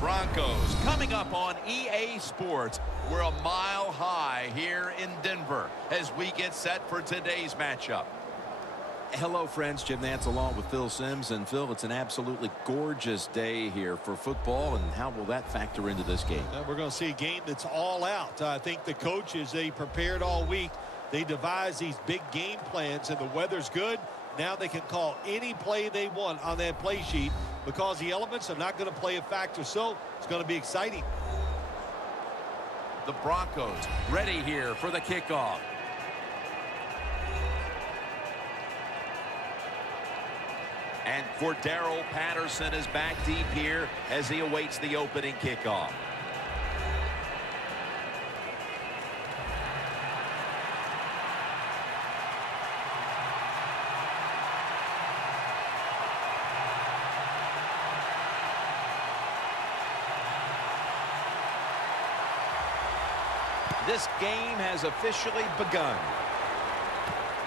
Broncos coming up on EA Sports. We're a mile high here in Denver as we get set for today's matchup. Hello, friends. Jim Nantz along with Phil Simms. And, Phil, it's an absolutely gorgeous day here for football. And how will that factor into this game? We're going to see a game that's all out. I think the coaches, they prepared all week. They devised these big game plans, and the weather's good. Now they can call any play they want on that play sheet because the elements are not going to play a factor. So it's going to be exciting. The Broncos ready here for the kickoff. And Cordero Patterson is back deep here as he awaits the opening kickoff. This game has officially begun.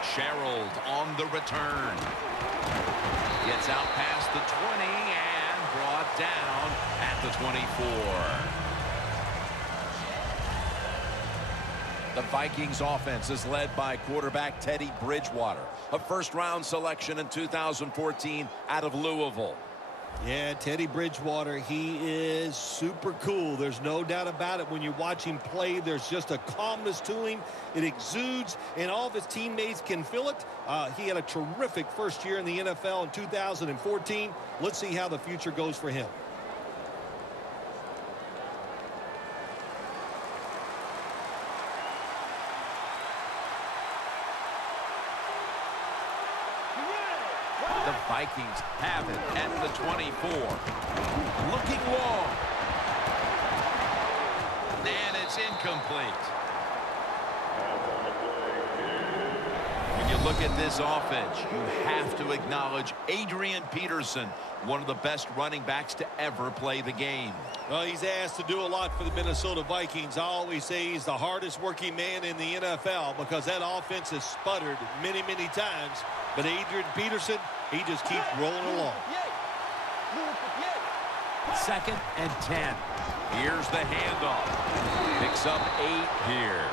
Sherald on the return. Gets out past the 20 and brought down at the 24. The Vikings offense is led by quarterback Teddy Bridgewater, a first-round selection in 2014 out of Louisville. Yeah, Teddy Bridgewater, he is super cool. There's no doubt about it. When you watch him play, there's just a calmness to him. It exudes, and all of his teammates can feel it. He had a terrific first year in the NFL in 2014. Let's see how the future goes for him. The Vikings have it at the 24. Looking long. And it's incomplete. When you look at this offense, you have to acknowledge Adrian Peterson, one of the best running backs to ever play the game. Well, he's asked to do a lot for the Minnesota Vikings. I always say he's the hardest working man in the NFL because that offense has sputtered many, many times. But Adrian Peterson, he just keeps rolling along. Second and 10. Here's the handoff. Picks up 8 here.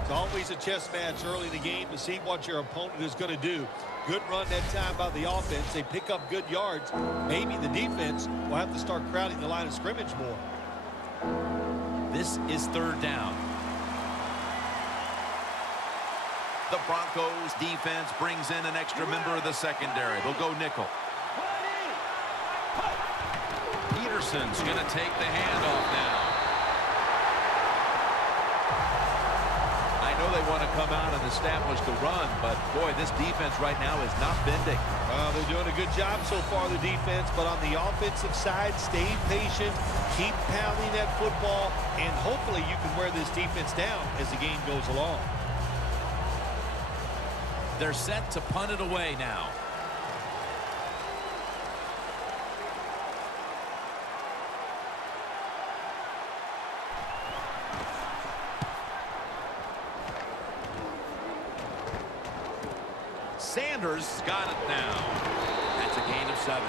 It's always a chess match early in the game to see what your opponent is going to do. Good run that time by the offense. They pick up good yards. Maybe the defense will have to start crowding the line of scrimmage more. This is third down. The Broncos defense brings in an extra member of the secondary. They'll go nickel. Peterson's going to take the handoff now. I know they want to come out and establish the run, but boy, this defense right now is not bending. They're doing a good job so far, the defense, but on the offensive side, stay patient, keep pounding that football, and hopefully you can wear this defense down as the game goes along. They're set to punt it away now. Sanders got it now. That's a gain of 7.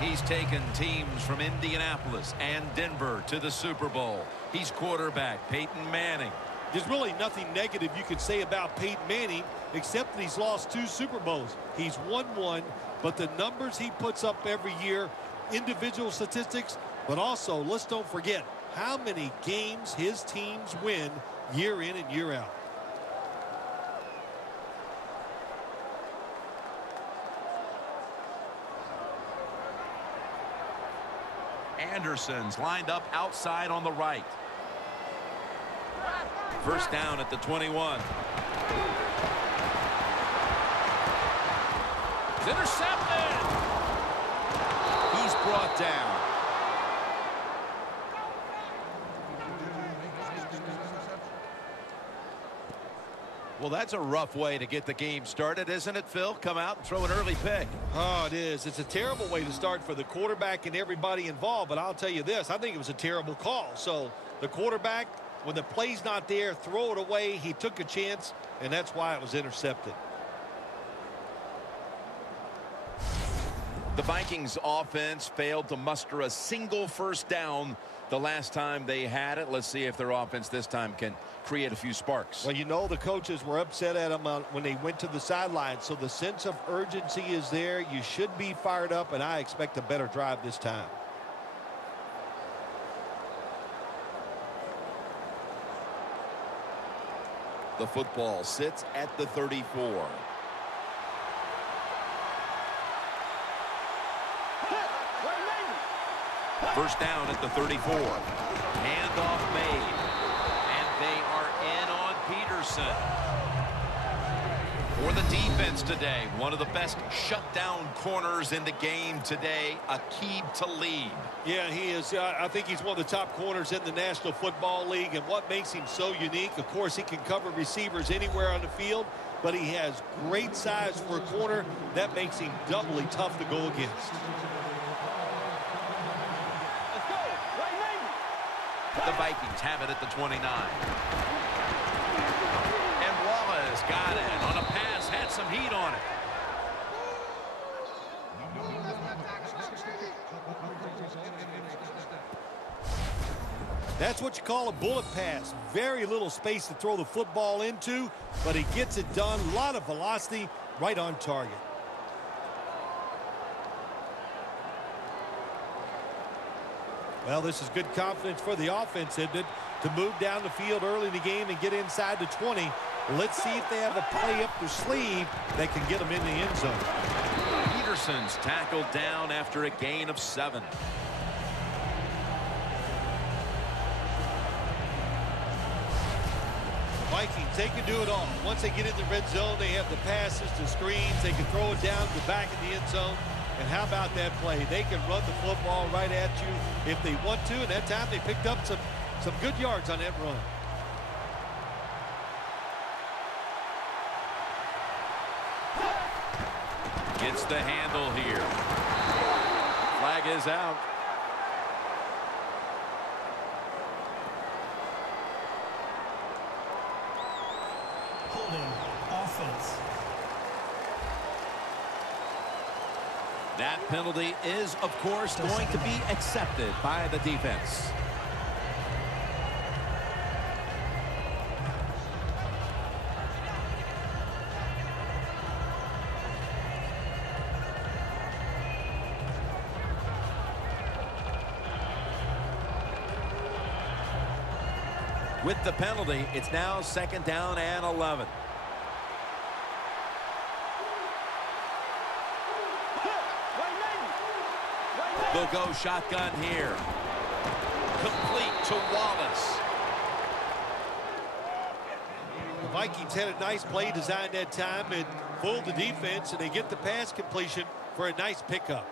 He's taken teams from Indianapolis and Denver to the Super Bowl. He's quarterback Peyton Manning. There's really nothing negative you can say about Peyton Manning except that he's lost 2 Super Bowls. He's won 1, but the numbers he puts up every year, individual statistics, but also let's don't forget how many games his teams win year in and year out. Anderson's lined up outside on the right. First down at the 21. It's intercepted. He's brought down. Well, that's a rough way to get the game started, isn't it, Phil? Come out and throw an early pick. Oh, it is. It's a terrible way to start for the quarterback and everybody involved, but I'll tell you this, I think it was a terrible call. So the quarterback, When the play's not there, throw it away. He took a chance, and that's why it was intercepted. The Vikings offense failed to muster a single first down the last time they had it. Let's see if their offense this time can create a few sparks. Well, you know the coaches were upset at them when they went to the sideline, so the sense of urgency is there. You should be fired up, and I expect a better drive this time. The football sits at the 34. First down at the 34. Handoff made. And they are in on Peterson. For the defense today, one of the best shutdown corners in the game today, Aqib Talib. Yeah, he is. I think he's one of the top corners in the National Football League. And what makes him so unique, of course, he can cover receivers anywhere on the field, but he has great size for a corner. That makes him doubly tough to go against. The Vikings have it at the 29. And Wallace got it on a pass, had some heat on it. That's what you call a bullet pass. Very little space to throw the football into, but he gets it done. A lot of velocity, right on target. Well, this is good confidence for the offense, isn't it? To move down the field early in the game and get inside the 20. Let's see if they have a play up their sleeve that can get them in the end zone. Peterson's tackled down after a gain of 7. Vikings, they can do it all. Once they get in the red zone, they have the passes, the screens. They can throw it down the back of the end zone. And how about that play? They can run the football right at you if they want to. And that time they picked up some good yards on that run. Gets the handle here. Flag is out. Holding offense. That penalty is, of course, going to be accepted by the defense. With the penalty, it's now 2nd down and 11. They'll go shotgun here. Complete to Wallace. The Vikings had a nice play design that time and fooled the defense, and they get the pass completion for a nice pickup.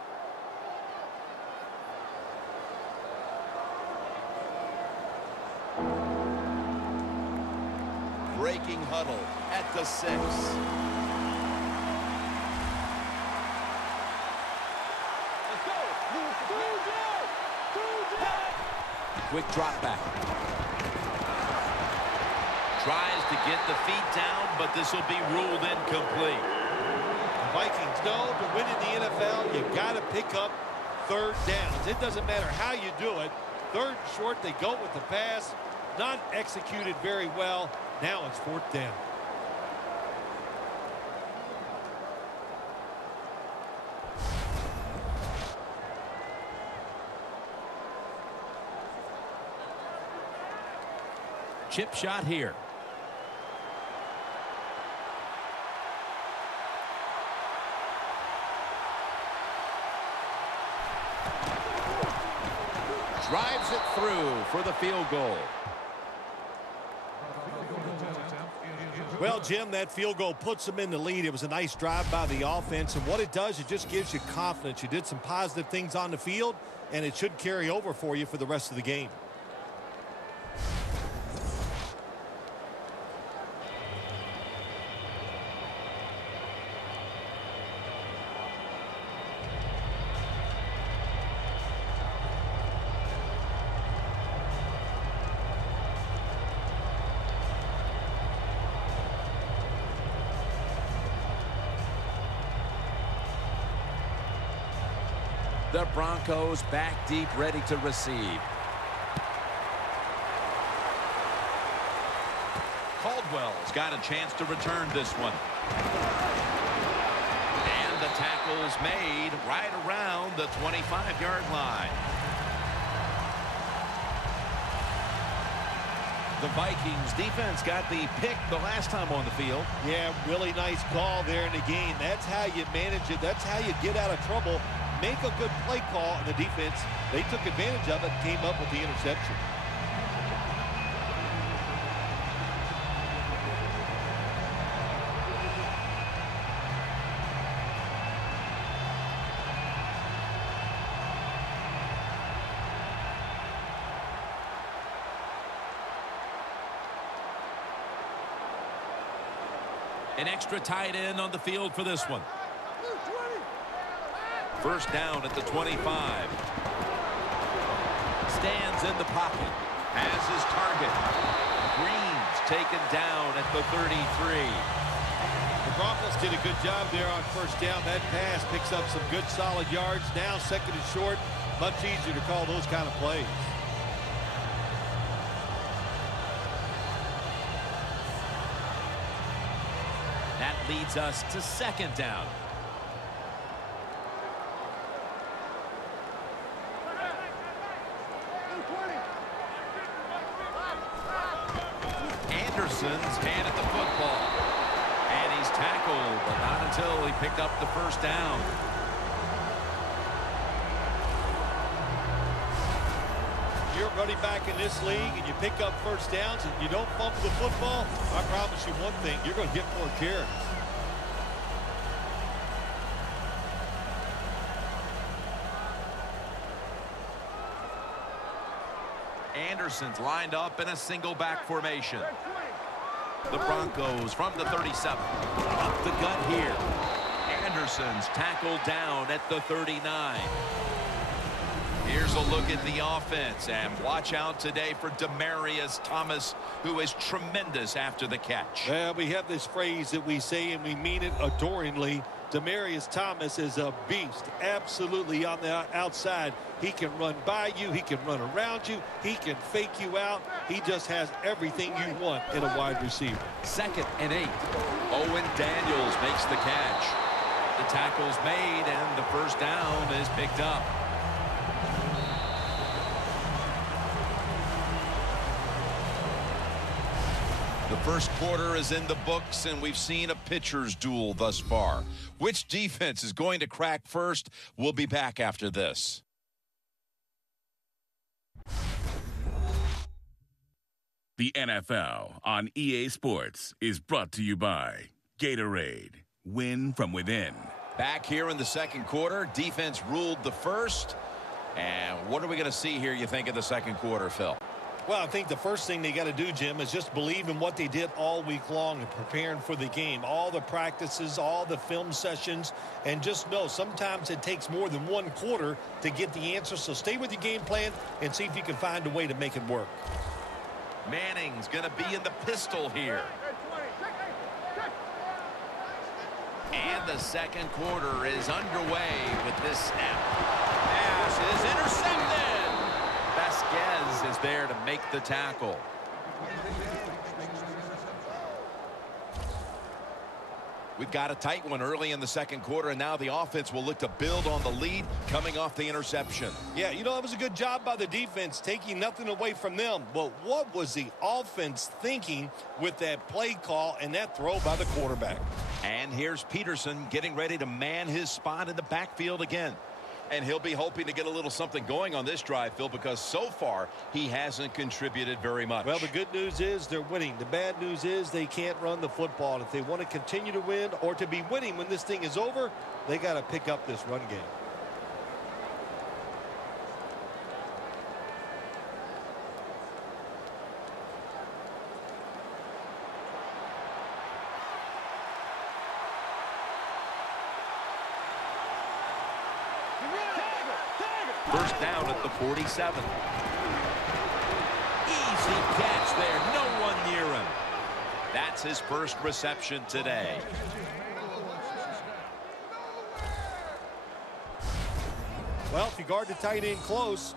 Breaking huddle at the 6. Quick drop back. Tries to get the feet down, but this will be ruled incomplete. The Vikings know to win in the NFL, you got to pick up 3rd downs. It doesn't matter how you do it. 3rd and short, they go with the pass. Not executed very well. Now it's 4th down. Chip shot here. Drives it through for the field goal. Well, Jim, that field goal puts them in the lead. It was a nice drive by the offense, and what it does, it just gives you confidence. You did some positive things on the field, and it should carry over for you for the rest of the game. The Broncos back deep, ready to receive. Caldwell's got a chance to return this one. And the tackle's made right around the 25-yard line. The Vikings defense got the pick the last time on the field. Yeah, really nice call there in the game. That's how you manage it. That's how you get out of trouble. Make a good play call, and the defense, they took advantage of it and came up with the interception. An extra tight end on the field for this one. First down at the 25. Stands in the pocket. Has his target. Green's taken down at the 33. The Broncos did a good job there on first down. That pass picks up some good solid yards. Now second and short. Much easier to call those kind of plays. That leads us to second down. Anderson's handed the football. And he's tackled, but not until he picked up the first down. You're running back in this league and you pick up first downs and you don't fumble the football, I promise you one thing, you're going to get more carries. Anderson's lined up in a single back formation. The Broncos from the 37. Up the gut here. Anderson's tackled down at the 39. Here's a look at the offense, and watch out today for Demaryius Thomas, who is tremendous after the catch. Well, we have this phrase that we say, and we mean it adoringly. Demaryius Thomas is a beast, absolutely on the outside. He can run by you. He can run around you. He can fake you out. He just has everything you want in a wide receiver. 2nd and 8. Owen Daniels makes the catch. The tackle's made, and the first down is picked up. The first quarter is in the books, and we've seen a pitcher's duel thus far. Which defense is going to crack first? We'll be back after this. The NFL on EA Sports is brought to you by Gatorade. Win from within. Back here in the second quarter, defense ruled the first. And what are we going to see here, you think, in the second quarter, Phil? Well, I think the first thing they got to do, Jim, is just believe in what they did all week long and preparing for the game. All the practices, all the film sessions, and just know sometimes it takes more than one quarter to get the answer. So stay with your game plan and see if you can find a way to make it work. Manning's going to be in the pistol here. And the second quarter is underway with this snap. Pass is intercepted. Vasquez is there to make the tackle. We've got a tight one early in the second quarter, and now the offense will look to build on the lead coming off the interception. Yeah, you know, it was a good job by the defense, taking nothing away from them. But what was the offense thinking with that play call and that throw by the quarterback? And here's Peterson getting ready to man his spot in the backfield again. And he'll be hoping to get a little something going on this drive, Phil, because so far he hasn't contributed very much. Well, the good news is they're winning. The bad news is they can't run the football. If they want to continue to win or to be winning when this thing is over, they got to pick up this run game. First down at the 47. Easy catch there. No one near him. That's his first reception today. Well, if you guard the tight end close,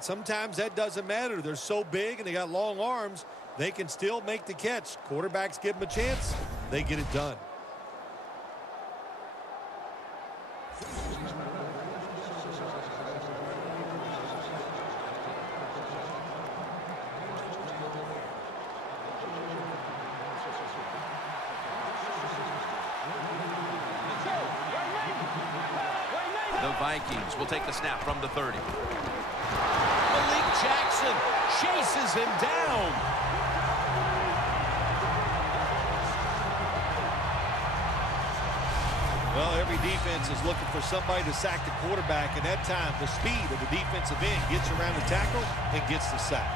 sometimes that doesn't matter. They're so big and they got long arms, they can still make the catch. Quarterbacks give them a chance, they get it done. The Vikings will take the snap from the 30. Malik Jackson chases him down. Well, every defense is looking for somebody to sack the quarterback, and that time the speed of the defensive end gets around the tackle and gets the sack.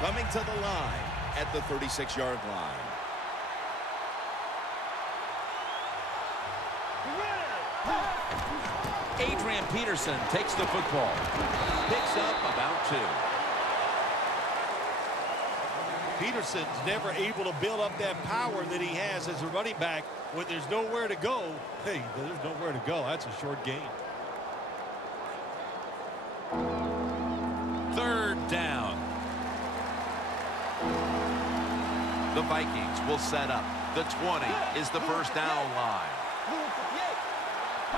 Coming to the line at the 36-yard line. Adrian Peterson takes the football. Picks up about 2. Peterson's never able to build up that power that he has as a running back. When there's nowhere to go, hey, there's nowhere to go. That's a short gain. 3rd down. The Vikings will set up. The 20 is the first down line.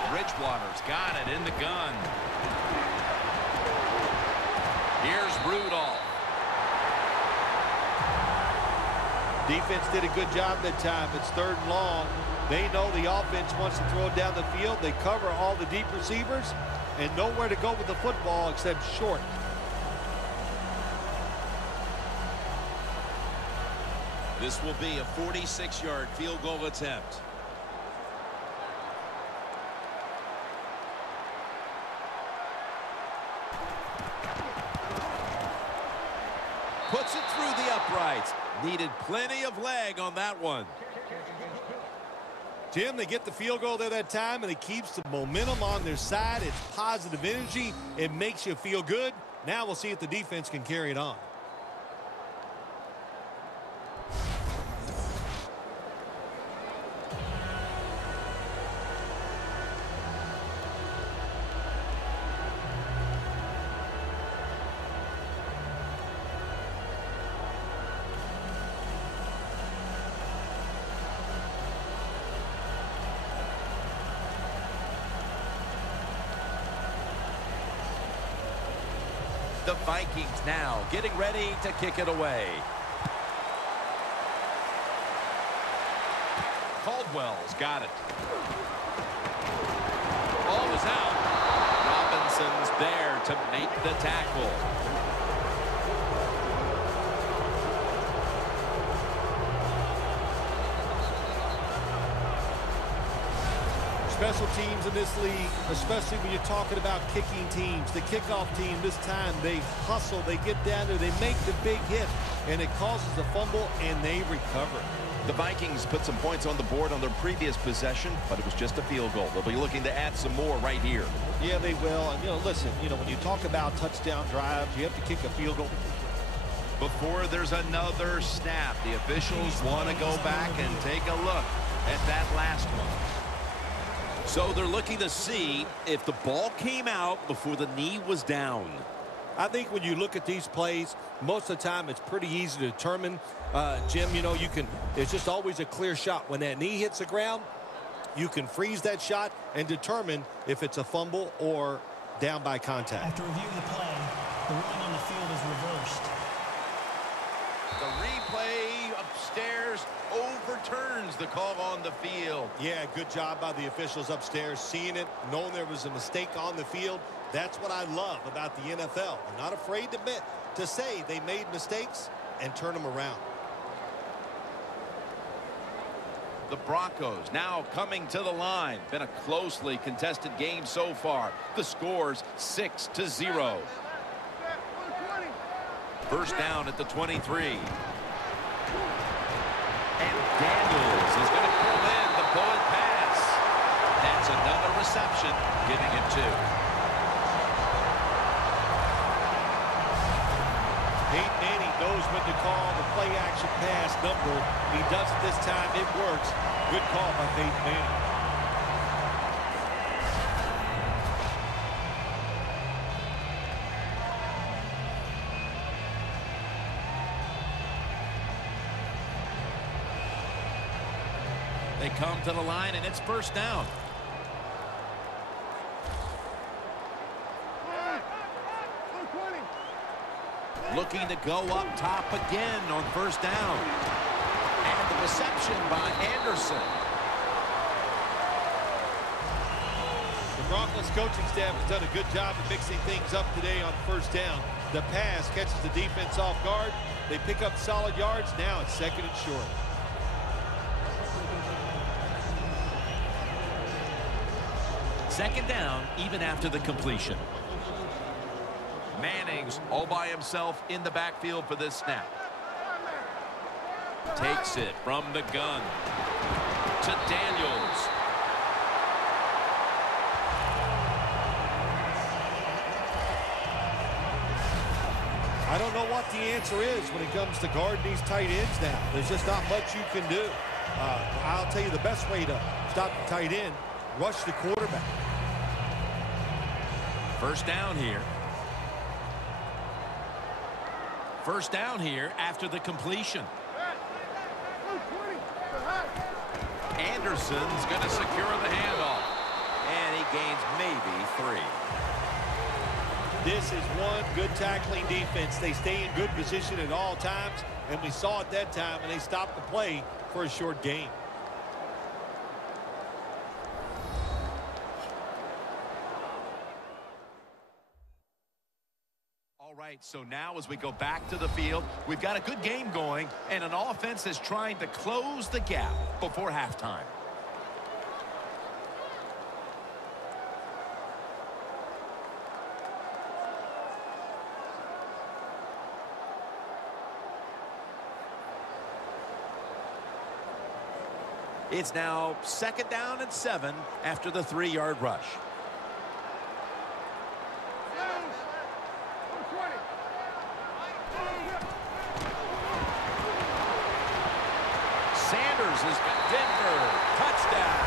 Bridgewater's got it in the gun. Here's Rudolph. Defense did a good job that time. It's 3rd and long. They know the offense wants to throw it down the field. They cover all the deep receivers and nowhere to go with the football except short. This will be a 46-yard field goal attempt. Puts it through the uprights. Needed plenty of leg on that one. Jim, they get the field goal there that time, and it keeps the momentum on their side. It's positive energy. It makes you feel good. Now we'll see if the defense can carry it on. The Vikings now getting ready to kick it away. Caldwell's got it. Ball is out. Robinson's there to make the tackle. Special teams in this league, especially when you're talking about kicking teams. The kickoff team this time, they hustle, they get down there, they make the big hit, and it causes a fumble, and they recover. The Vikings put some points on the board on their previous possession, but it was just a field goal. They'll be looking to add some more right here. Yeah, they will. And, listen, when you talk about touchdown drives, you have to kick a field goal. Before there's another snap, the officials want to go back and take a look at that last one. So they're looking to see if the ball came out before the knee was down. I think when you look at these plays, most of the time it's pretty easy to determine. Jim, it's just always a clear shot. When that knee hits the ground, you can freeze that shot and determine if it's a fumble or down by contact. After reviewing the play, the ruling on the field is reversed. The replay upstairs overturns the call on the field. Yeah, good job by the officials upstairs, seeing it, knowing there was a mistake on the field. That's what I love about the NFL. They're not afraid to say they made mistakes and turn them around. The Broncos now coming to the line. Been a closely contested game so far. The score's 6-0. First down at the 23. And Daniels is going to pull in the bullet pass. That's another reception, giving him 2. Peyton Manning knows when to call the play-action pass number. He does it this time. It works. Good call by Peyton Manning. They come to the line, and it's first down. Looking to go up top again on first down. And the reception by Anderson. The Broncos coaching staff has done a good job of mixing things up today on first down. The pass catches the defense off guard. They pick up solid yards. Now it's second and short. Second down, even after the completion. Manning's all by himself in the backfield for this snap. Takes it from the gun to Daniels. I don't know what the answer is when it comes to guarding these tight ends now. There's just not much you can do. I'll tell you the best way to stop the tight end, rush the quarterback. First down here. First down here after the completion. Anderson's going to secure the handoff. And he gains maybe 3. This is one good tackling defense. They stay in good position at all times, and we saw it that time, and they stopped the play for a short gain. All right, so now as we go back to the field, we've got a good game going, and an offense is trying to close the gap before halftime. It's now second down and 7 after the 3-yard rush. Sanders has got Denver. Touchdown.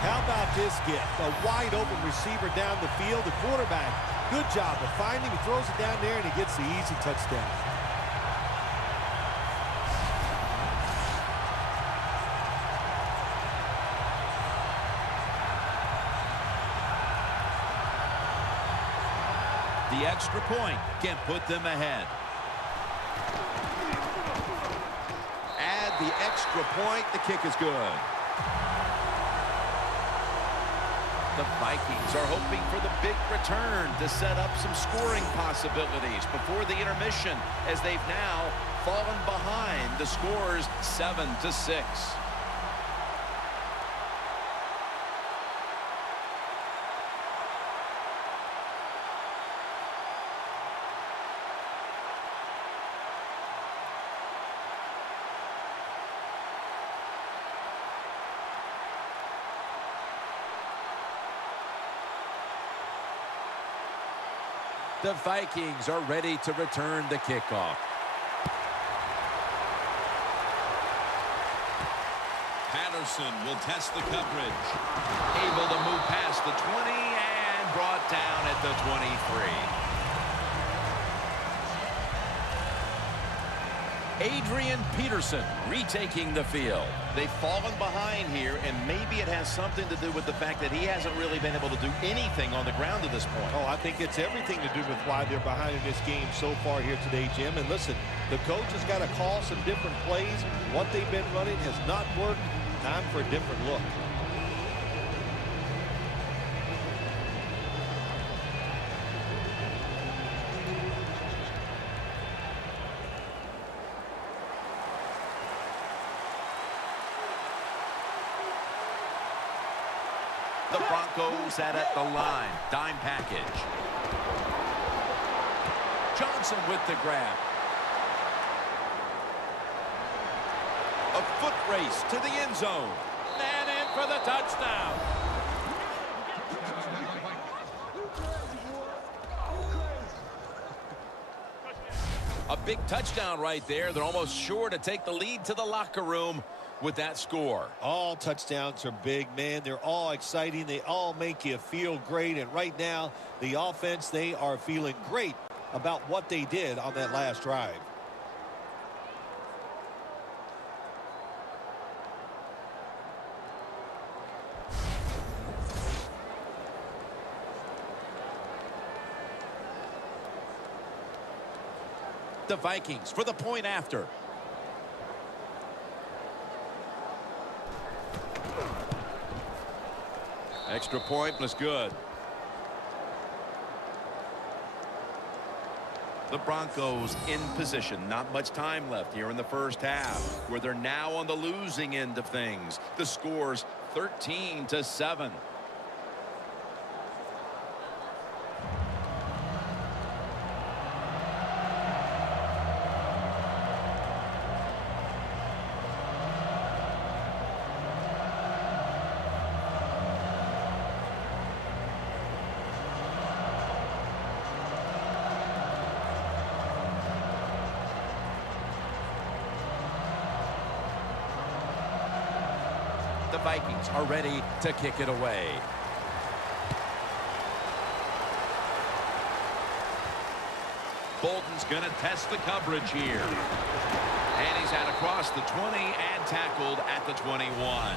How about this gift? A wide open receiver down the field. The quarterback, good job of finding him. He throws it down there, and he gets the easy touchdown. The extra point can put them ahead. Add the extra point. The kick is good. The Vikings are hoping for the big return to set up some scoring possibilities before the intermission, as they've now fallen behind. The score's 7-6. The Vikings are ready to return the kickoff. Patterson will test the coverage. Able to move past the 20 and brought down at the 23. Adrian Peterson retaking the field. They've fallen behind here, and maybe it has something to do with the fact that he hasn't really been able to do anything on the ground to this point. Oh, I think it's everything to do with why they're behind in this game so far here today, Jim. And listen, the coach has got to call some different plays. What they've been running has not worked. Time for a different look. The Broncos set at the line. Dime package. Johnson with the grab. A foot race to the end zone. And in for the touchdown. A big touchdown right there. They're almost sure to take the lead to the locker room with that score. All touchdowns are big, man. They're all exciting. They all make you feel great. And right now, the offense, they are feeling great about what they did on that last drive. The Vikings for the point after. Extra point was good. The Broncos in position. Not much time left here in the first half, where they're now on the losing end of things. The score's 13-7. The Vikings are ready to kick it away. Bolton's going to test the coverage here. And he's out across the 20 and tackled at the 21.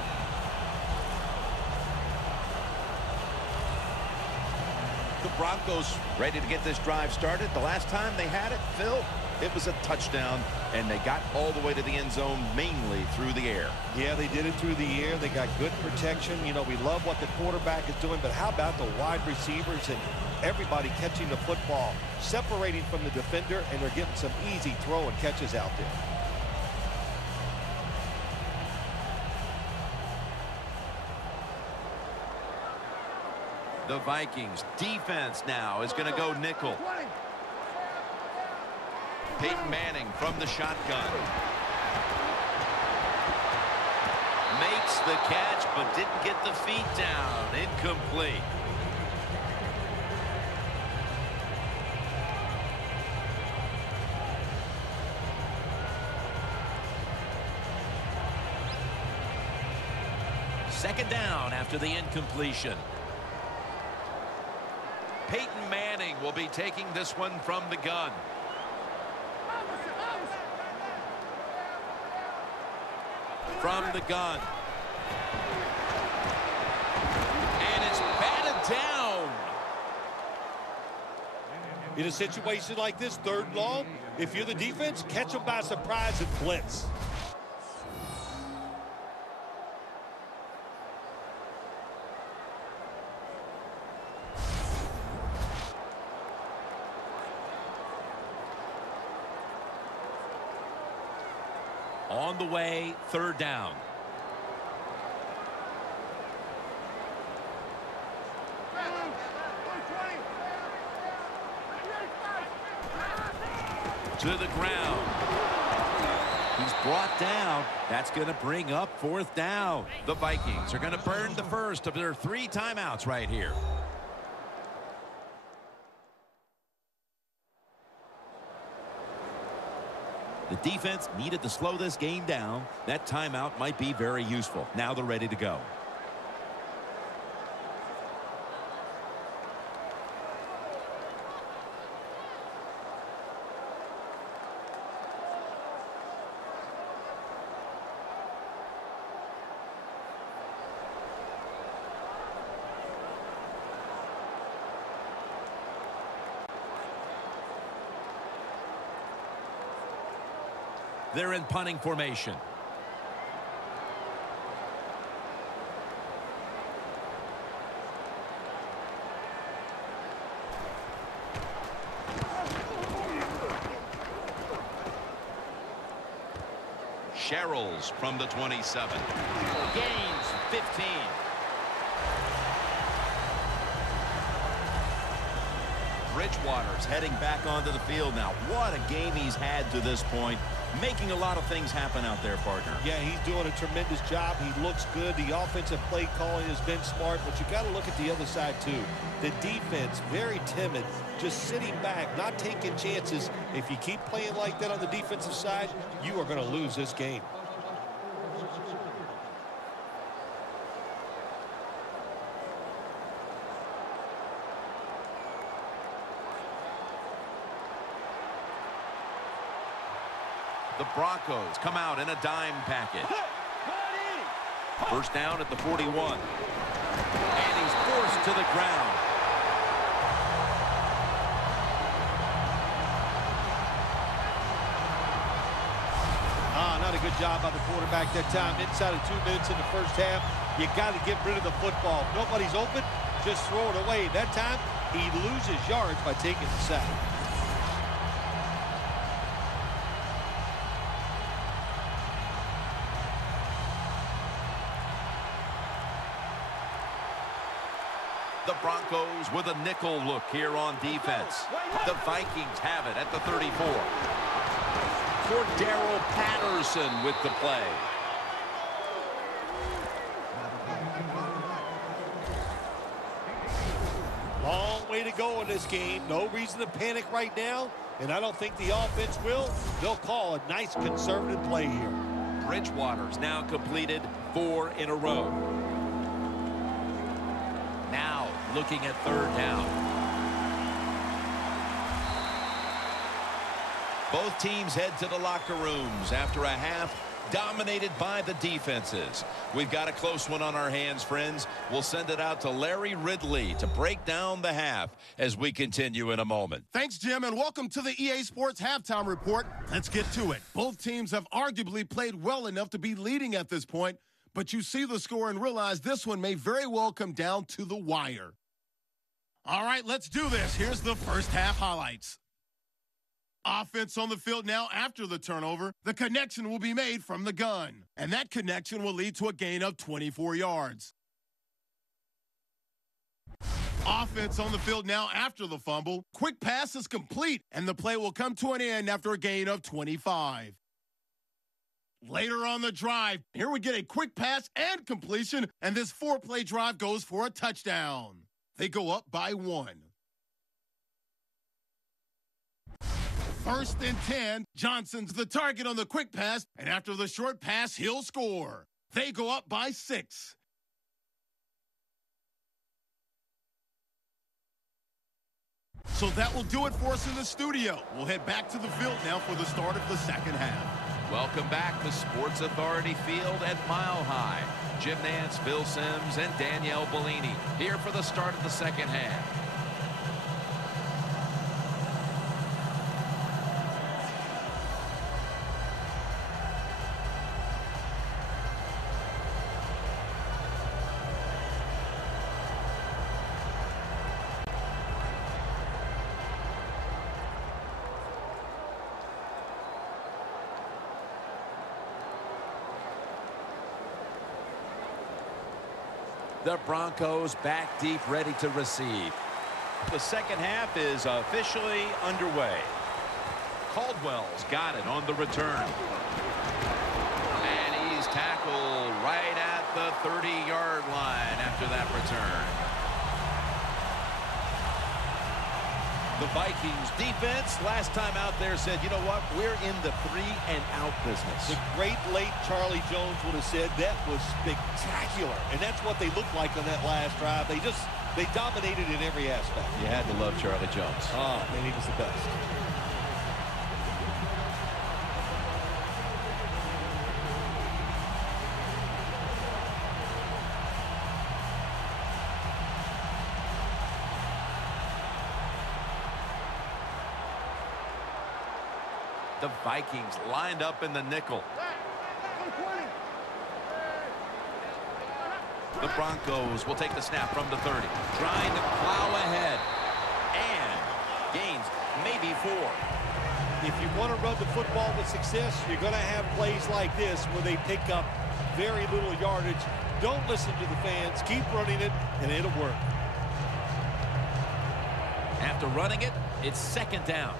The Broncos ready to get this drive started. The last time they had it, Phil, it was a touchdown, and they got all the way to the end zone mainly through the air. Yeah, they did it through the air. They got good protection. You know, we love what the quarterback is doing, but how about the wide receivers and everybody catching the football, separating from the defender, and they're getting some easy throw and catches out there. The Vikings defense now is going to go nickel. Peyton Manning from the shotgun. Makes the catch, but didn't get the feet down. Incomplete. Second down after the incompletion. Peyton Manning will be taking this one from the gun. From the gun. And it's batted down. In a situation like this, third and long, if you're the defense, catch them by surprise and blitz. On the way, third down. To the ground. He's brought down. That's going to bring up fourth down. The Vikings are going to burn the first of their 3 timeouts right here. The defense needed to slow this game down. That timeout might be very useful. Now they're ready to go. They're in punting formation. Sherrills from the 27. Gains 15. Bridgewater's heading back onto the field now. What a game he's had to this point. Making a lot of things happen out there, partner. Yeah, he's doing a tremendous job. He looks good. The offensive play calling has been smart, but you got to look at the other side, too. The defense, very timid, just sitting back, not taking chances. If you keep playing like that on the defensive side, you are going to lose this game. The Broncos come out in a dime package. First down at the 41. And he's forced to the ground. Not a good job by the quarterback that time. Inside of 2 minutes in the first half, you got to get rid of the football. If nobody's open, just throw it away. That time, he loses yards by taking the sack. The Broncos with a nickel look here on defense. The Vikings have it at the 34. Cordero Patterson with the play. Long way to go in this game. No reason to panic right now, and I don't think the offense will. They'll call a nice conservative play here. Bridgewater's now completed 4 in a row. Now looking at third down. Both teams head to the locker rooms after a half dominated by the defenses. We've got a close one on our hands, friends. We'll send it out to Larry Ridley to break down the half as we continue in a moment. Thanks, Jim, and welcome to the EA Sports Halftime Report. Let's get to it. Both teams have arguably played well enough to be leading at this point, but you see the score and realize this one may very well come down to the wire. All right, let's do this. Here's the first half highlights. Offense on the field now after the turnover. The connection will be made from the gun, and that connection will lead to a gain of 24 yards. Offense on the field now after the fumble. Quick pass is complete, and the play will come to an end after a gain of 25. Later on the drive, here we get a quick pass and completion, and this 4-play drive goes for a touchdown. They go up by 1. First and 10, Johnson's the target on the quick pass, and after the short pass, he'll score. They go up by 6. So that will do it for us in the studio. We'll head back to the field now for the start of the second half. Welcome back to Sports Authority Field at Mile High. Jim Nance, Phil Simms, and Danielle Bellini here for the start of the second half. The Broncos back deep, ready to receive. The second half is officially underway. Caldwell's got it on the return. And he's tackled right at the 30-yard line after that return. The Vikings defense last time out there said, you know what, we're in the 3-and-out business. The great late Charlie Jones would have said that was spectacular. And that's what they looked like on that last drive. They dominated in every aspect. You had to love Charlie Jones. Oh, man, he was the best. The Vikings lined up in the nickel. The Broncos will take the snap from the 30. Trying to plow ahead. And gains maybe 4. If you want to run the football with success, you're going to have plays like this where they pick up very little yardage. Don't listen to the fans. Keep running it, and it'll work. After running it, it's second down.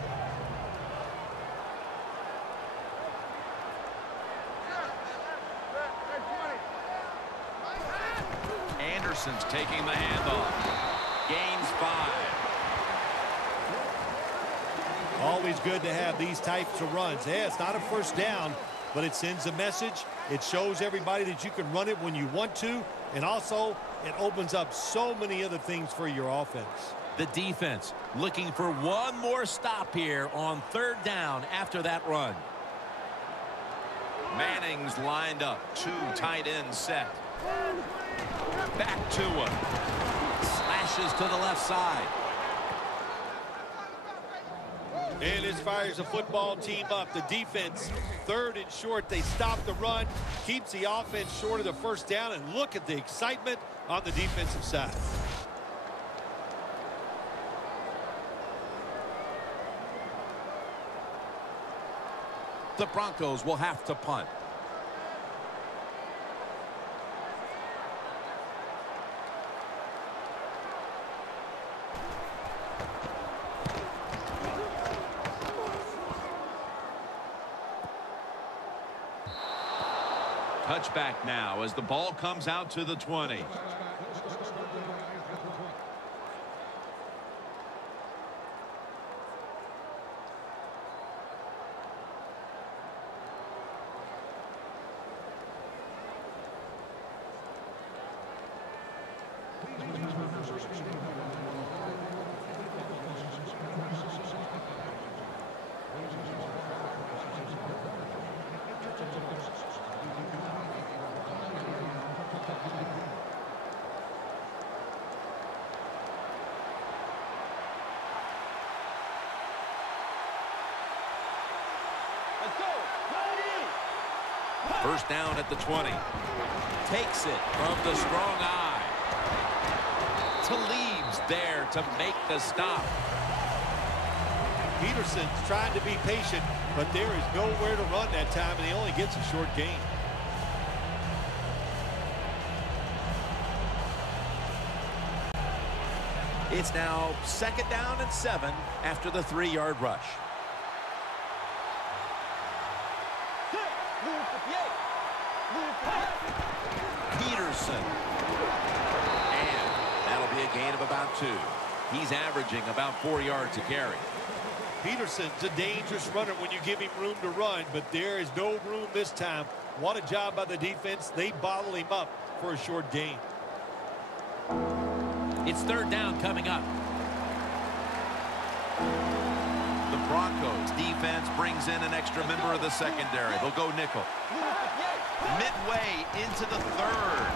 Anderson's taking the handoff. Gains 5. Always good to have these types of runs. Yeah, it's not a first down, but it sends a message. It shows everybody that you can run it when you want to, and also it opens up so many other things for your offense. The defense looking for one more stop here on third down after that run. Manning's lined up. 2 tight ends set. Back to him. Slashes to the left side. And this fires a football team up. The defense, 3rd and short. They stop the run, keeps the offense short of the first down, and look at the excitement on the defensive side. The Broncos will have to punt. Touchback now as the ball comes out to the 20. First down at the 20. Takes it from the strong eye. Talib's there to make the stop. Peterson's trying to be patient, but there is nowhere to run that time, and he only gets a short gain. It's now 2nd down and 7 after the 3-yard rush. Peterson. And that'll be a gain of about 2. He's averaging about 4 yards a carry. Peterson's a dangerous runner when you give him room to run, but there is no room this time. What a job by the defense. They bottle him up for a short gain. It's 3rd down coming up. The Broncos defense brings in an extra member of the secondary. They'll go nickel. Midway into the 3rd.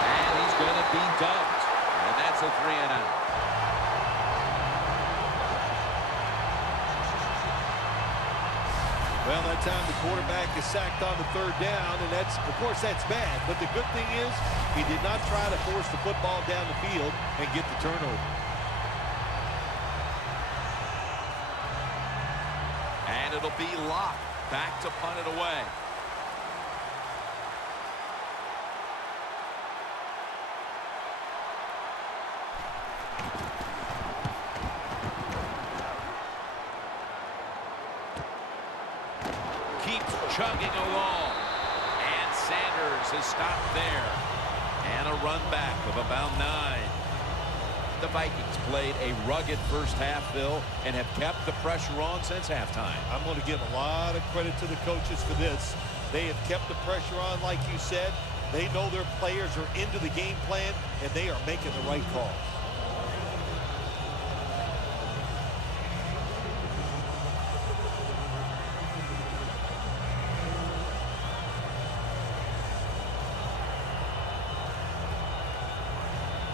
And he's going to be dumped. And that's a 3-and-out. Well, that time the quarterback is sacked on the 3rd down, and that's, of course, that's bad. But the good thing is he did not try to force the football down the field and get the turnover. And it'll be locked. Back to punt it away. Keeps chugging along. And Sanders is stopped there. And a run back of about 9. The Vikings played a rugged first half, Phil, and have kept the pressure on since halftime. I'm going to give a lot of credit to the coaches for this. They have kept the pressure on, like you said. They know their players are into the game plan, and they are making the right calls.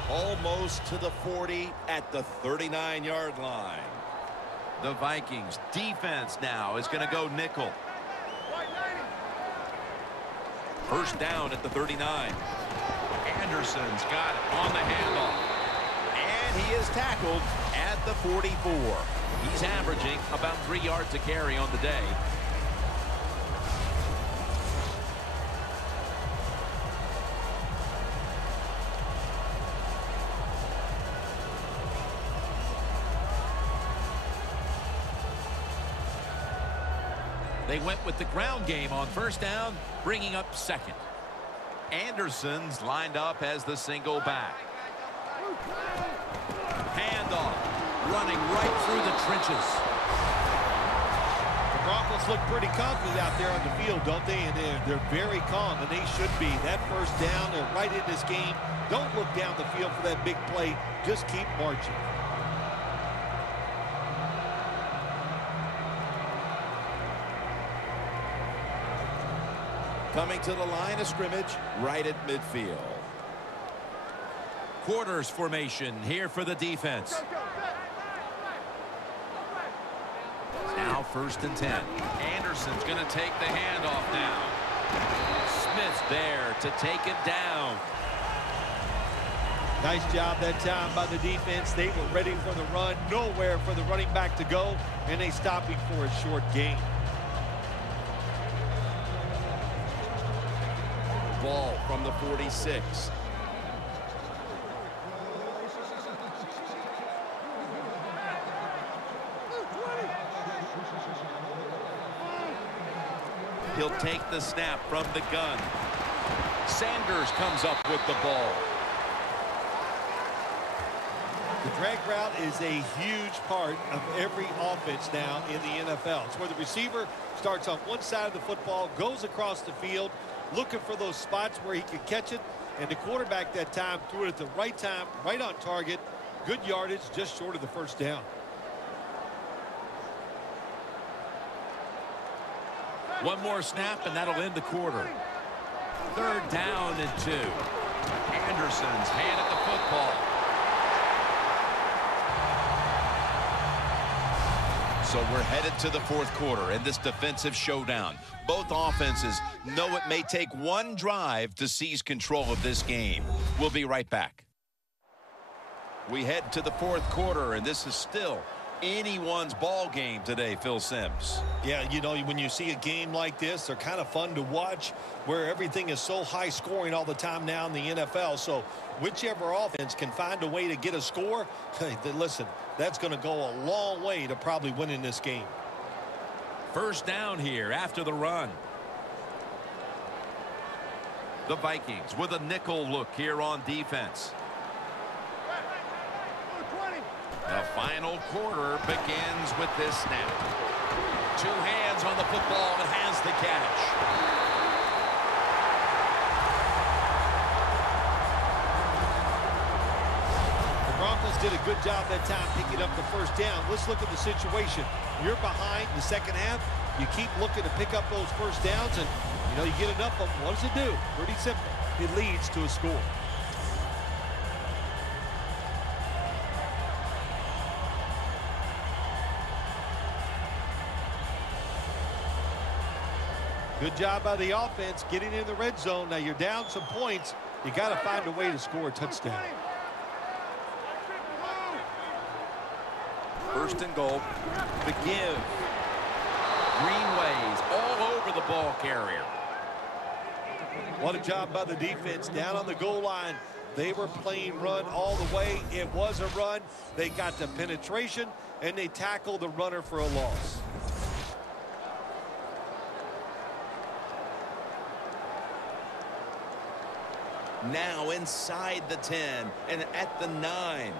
Almost to the 40 at the 39-yard line. The Vikings defense now is going to go nickel. First down at the 39. Anderson's got it on the handoff. And he is tackled at the 44. He's averaging about 3 yards a carry on the day. They went with the ground game on first down, bringing up 2nd. Anderson's lined up as the single back. Handoff, running right through the trenches. The Broncos look pretty confident out there on the field, don't they? And they're very calm, and they should be. That first down, they're right in this game. Don't look down the field for that big play. Just keep marching. Coming to the line of scrimmage right at midfield. Quarters formation here for the defense. Now 1st and 10. Anderson's going to take the handoff now. Smith there to take him down. Nice job that time by the defense. They were ready for the run. Nowhere for the running back to go. And they stopped him for a short gain. Ball from the 46. He'll take the snap from the gun. Sanders comes up with the ball. The drag route is a huge part of every offense now in the NFL. It's where the receiver starts on one side of the football, goes across the field, looking for those spots where he can catch it, and the quarterback that time threw it at the right time, right on target. Good yardage, just short of the first down. One more snap, and that'll end the quarter. 3rd down and 2. Anderson's handed the football. So we're headed to the 4th quarter in this defensive showdown. Both offenses know it may take one drive to seize control of this game. We'll be right back. We head to the 4th quarter, and this is still anyone's ball game today, Phil Simms. Yeah, you know, when you see a game like this, they're kind of fun to watch, where everything is so high scoring all the time now in the NFL. So whichever offense can find a way to get a score, hey, then listen, that's going to go a long way to probably winning this game. 1st down here after the run. The Vikings with a nickel look here on defense. The final quarter begins with this snap. 2 hands on the football and has the catch. The Broncos did a good job that time picking up the 1st down. Let's look at the situation. You're behind the 2nd half. You keep looking to pick up those 1st downs, and, you know, you get enough of them. What does it do? Pretty simple. It leads to a score. Good job by the offense getting in the red zone. Now you're down some points. You got to find a way to score a touchdown. 1st and goal. The give. Greenways all over the ball carrier. What a job by the defense down on the goal line. They were playing run all the way. It was a run. They got the penetration, and they tackled the runner for a loss. Now inside the 10 and at the 9.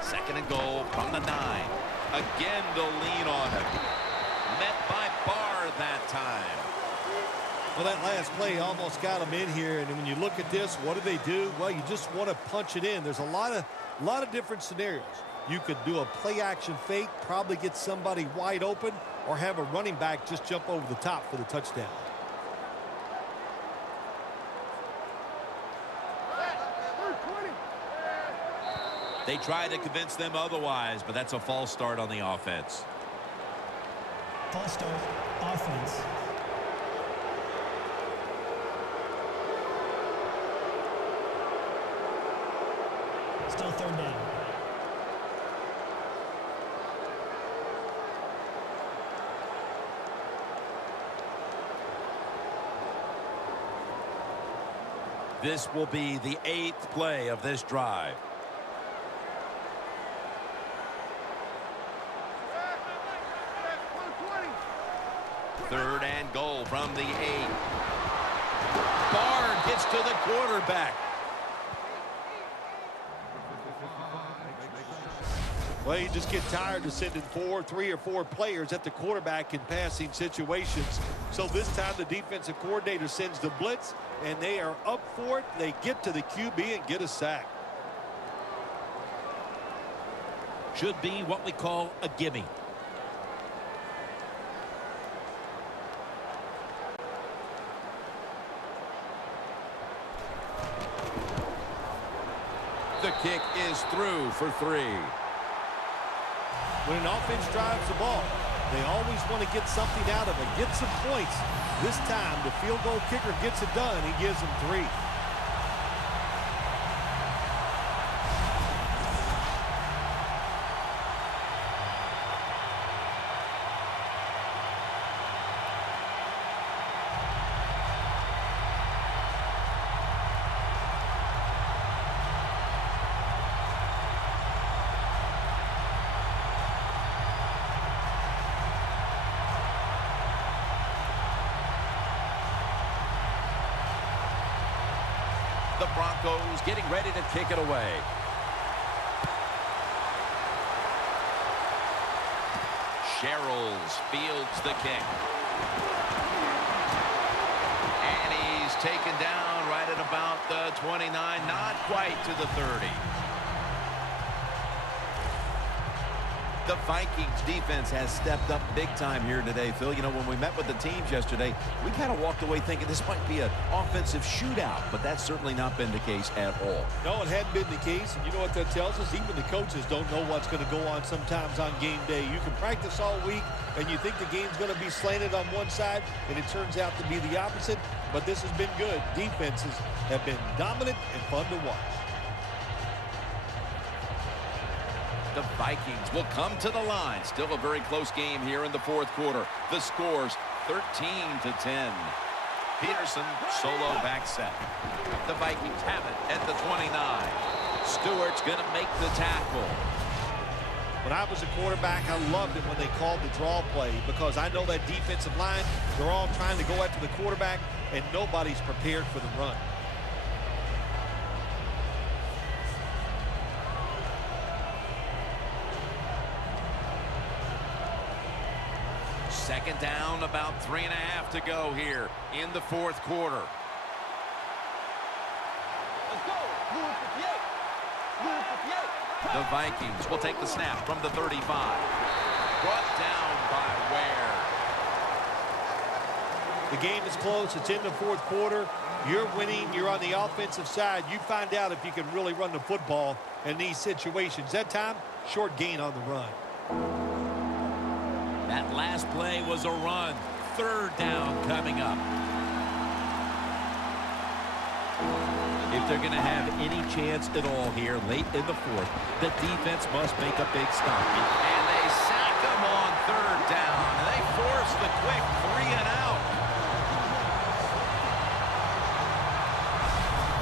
2nd and goal from the 9. Again the lean on him. Met by Barr that time. Well, that last play almost got them in here, and when you look at this, what do? Well, you just want to punch it in. There's a lot of different scenarios. You could do a play action fake, probably get somebody wide open, or have a running back just jump over the top for the touchdown. They tried to convince them otherwise, but that's a false start on the offense. False start, offense. Still 3rd down. This will be the 8th play of this drive. 3rd and goal from the 8. Barr gets to the quarterback. Well, you just get tired of sending 3 or 4 players at the quarterback in passing situations. So this time the defensive coordinator sends the blitz, and they are up for it. They get to the QB and get a sack. Should be what we call a gimme. is through for 3. When an offense drives the ball, they always want to get something out of it, get some points. This time, the field goal kicker gets it done. He gives them 3. The Broncos getting ready to kick it away. Sherrills fields the kick. And he's taken down right at about the 29, not quite to the 30. The Vikings defense has stepped up big time here today, Phil. You know, when we met with the teams yesterday, we kind of walked away thinking this might be an offensive shootout, but that's certainly not been the case at all. No, it hadn't been the case, and you know what that tells us? Even the coaches don't know what's going to go on sometimes on game day. You can practice all week, and you think the game's going to be slanted on one side, and it turns out to be the opposite, but this has been good. Defenses have been dominant and fun to watch. The Vikings will come to the line. Still a very close game here in the fourth quarter. The score's 13-10. Peterson solo back set. The Vikings have it at the 29. Stewart's going to make the tackle. When I was a quarterback, I loved it when they called the draw play because I know that defensive line, they're all trying to go after the quarterback, and nobody's prepared for the run. Second down, about 3.5 to go here in the fourth quarter. Let's go. The Vikings will take the snap from the 35. Brought down by Ware. The game is close. It's in the fourth quarter. You're winning. You're on the offensive side. You find out if you can really run the football in these situations. That time, short gain on the run. That last play was a run. Third down coming up. If they're going to have any chance at all here late in the fourth, the defense must make a big stop. And they sack them on third down. And they force the quick 3 and out.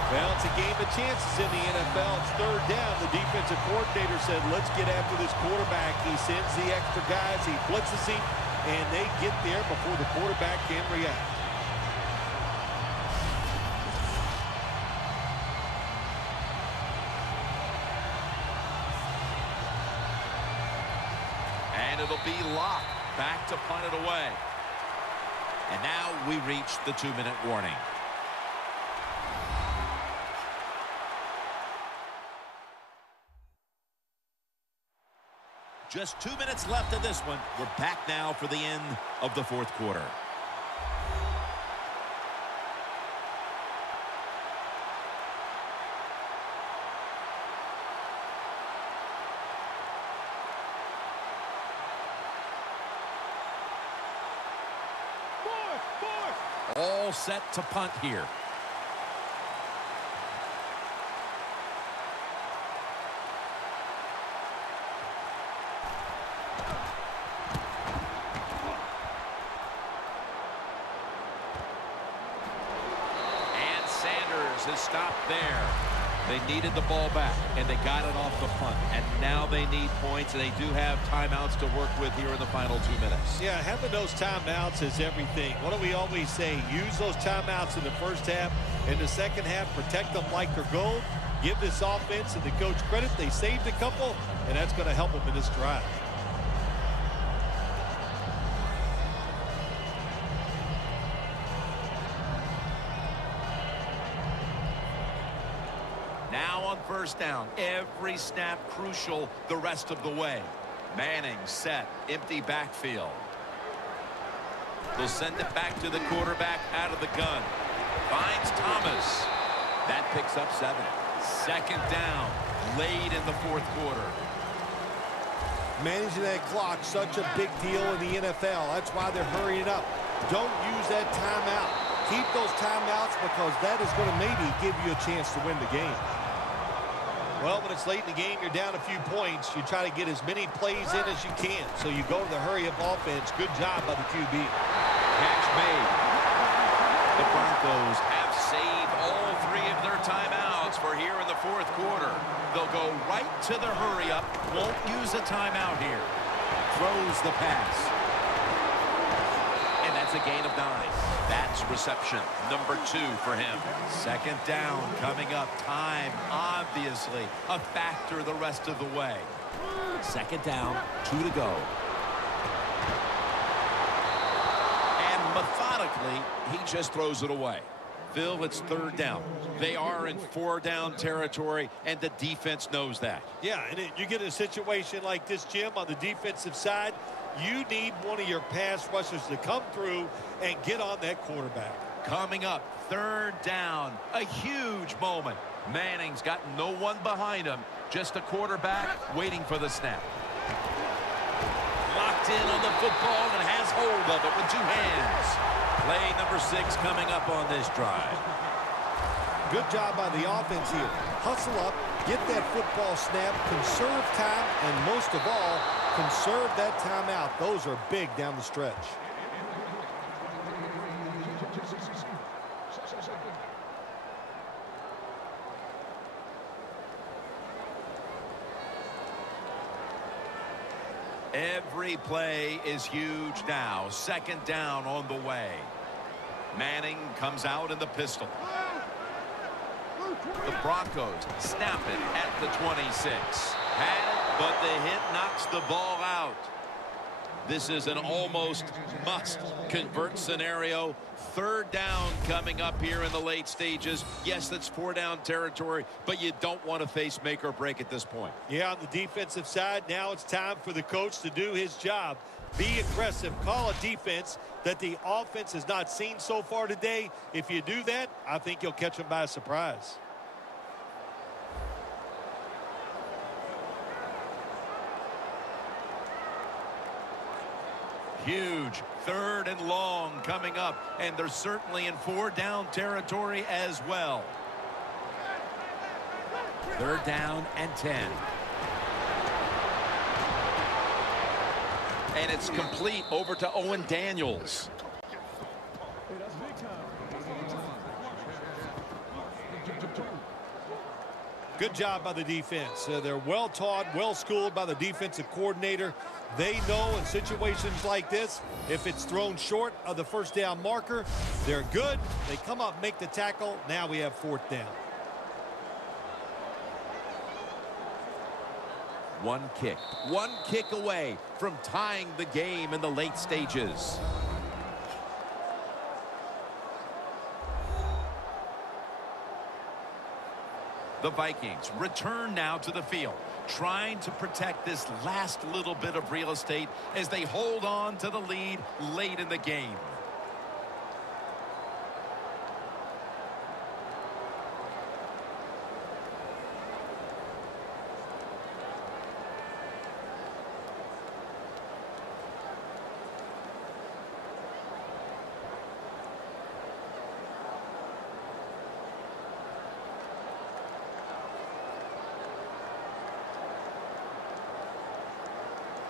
Well, it's a game of chances in the NFL. It's third down. The defensive coordinator said, let's get after this quarterback. He sends the extra guys. He blitzes him, and they get there before the quarterback can react. And it'll be locked. Back to punt it away. And now we reach the 2-minute warning. Just 2 minutes left in this one. We're back now for the end of the fourth quarter. All set to punt here. Has stopped there. They needed the ball back, and they got it off the punt. And now they need points, and they do have timeouts to work with here in the final 2 minutes. Yeah, having those timeouts is everything. What do we always say? Use those timeouts in the first half. In the second half, protect them like they're gold. Give this offense and the coach credit. They saved a couple, and that's going to help them in this drive. First down, every snap crucial the rest of the way. Manning set, empty backfield. They'll send it back to the quarterback out of the gun. Finds Thomas. That picks up 7. Second down, late in the fourth quarter. Managing that clock, such a big deal in the NFL. That's why they're hurrying up. Don't use that timeout. Keep those timeouts because that is going to maybe give you a chance to win the game. Well, when it's late in the game, you're down a few points. You try to get as many plays in as you can. So you go to the hurry-up offense. Good job by the QB. Catch made. The Broncos have saved all three of their timeouts for here in the fourth quarter. They'll go right to the hurry-up. Won't use a timeout here. Throws the pass. And that's a gain of 9. That's reception number 2 for him. Second down coming up. Time, obviously, a factor the rest of the way. Second down, 2 to go. And methodically, he just throws it away. Phil, it's third down. They are in 4-down territory, and the defense knows that. Yeah, and you get a situation like this, Jim, on the defensive side, you need one of your pass rushers to come through and get on that quarterback. Coming up, third down, a huge moment. Manning's got no one behind him, just a quarterback waiting for the snap. Locked in on the football and has hold of it with 2 hands. Play number 6 coming up on this drive. Good job by the offense here. Hustle up, get that football snap, conserve time, and most of all, conserve that timeout. Those are big down the stretch. Every play is huge now. Second down on the way. Manning comes out in the pistol. The Broncos snap it at the 26. Had it, but the hit knocks the ball out. This is an almost must-convert scenario. Third down coming up here in the late stages. Yes, that's 4-down territory, but you don't want to face make or break at this point. Yeah, on the defensive side, now it's time for the coach to do his job. Be aggressive. Call a defense that the offense has not seen so far today. If you do that, I think you'll catch them by surprise. Huge third and long coming up, and they're certainly in 4-down territory as well. Third down and 10. And it's complete over to Owen Daniels. Good job by the defense. They're well taught, well schooled by the defensive coordinator. They know in situations like this, if it's thrown short of the first down marker, they're good. They come up, make the tackle. Now we have 4th down. One kick away from tying the game in the late stages. The Vikings return now to the field, trying to protect this last little bit of real estate as they hold on to the lead late in the game.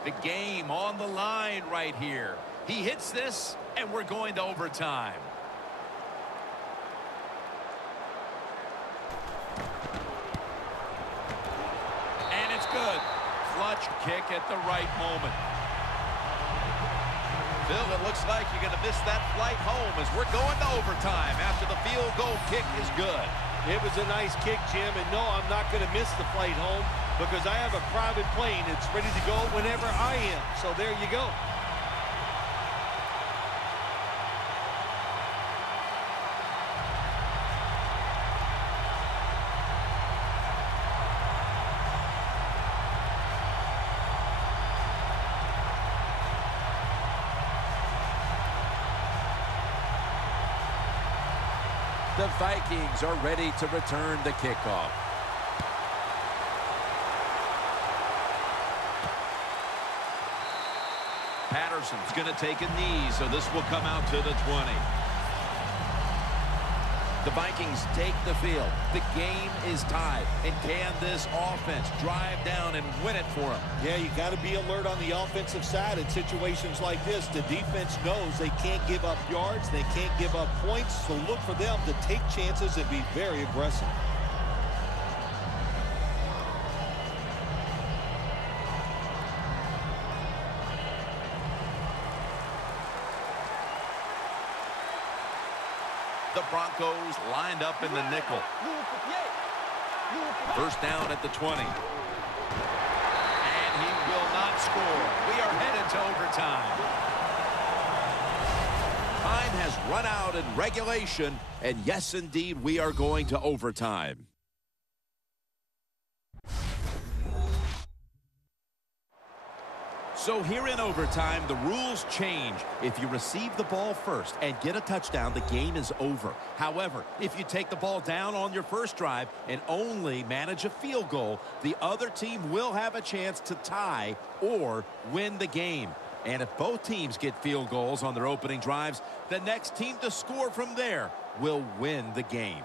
The game on the line right here. He hits this, and we're going to overtime. And it's good. Clutch kick at the right moment. Phil, it looks like you're going to miss that flight home as we're going to overtime after the field goal kick is good. It was a nice kick, Jim, and no, I'm not going to miss the flight home because I have a private plane. It's ready to go whenever I am. So there you go. The Vikings are ready to return the kickoff. Patterson's going to take a knee, so this will come out to the 20. The Vikings take the field. The game is tied. And can this offense drive down and win it for them? Yeah, you got to be alert on the offensive side in situations like this. The defense knows they can't give up yards. They can't give up points. So look for them to take chances and be very aggressive. The Broncos lined up in the nickel. First down at the 20. And he will not score. We are headed to overtime. Time has run out in regulation, and yes, indeed, we are going to overtime. So here in overtime, the rules change. If you receive the ball first and get a touchdown, the game is over. However, if you take the ball down on your first drive and only manage a field goal, the other team will have a chance to tie or win the game. And if both teams get field goals on their opening drives, the next team to score from there will win the game.